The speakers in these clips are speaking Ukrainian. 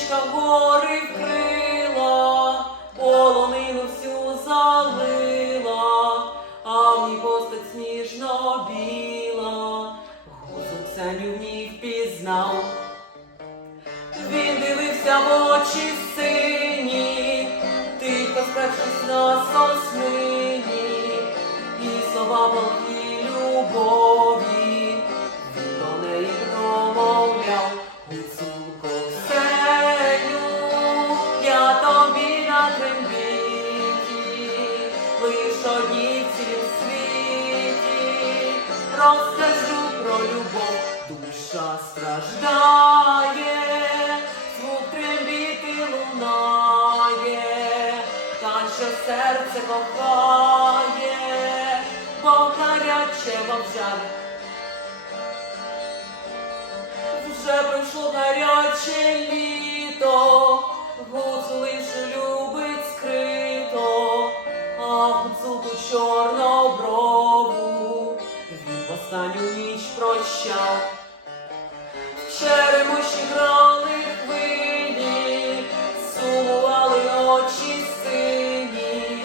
Сонечка гори вкрила, полонину всю залила, а в ній постать сніжно біла, гузу ксеню в ній впізнав. Він дивився в очі сині, тихо спершись на соснині, і слова полки любов. В цілім світі, розкажу про любов, душа страждає, звук трембіти лунає, та що серце кохає, бо гаряче вовжане. Вже пройшло гаряче літо, а гуцулку чорноброву. Він в останню ніч прощав. В черемоші грали хвилі, сумували очі сині,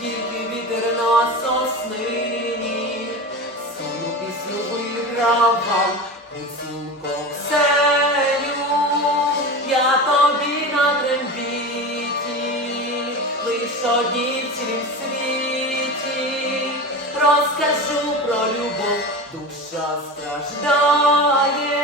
тільки вітер на соснині, сумну пісню вигравав, гуцулко Ксеню, одній в цілім світі, розкажу про любов, душа страждає,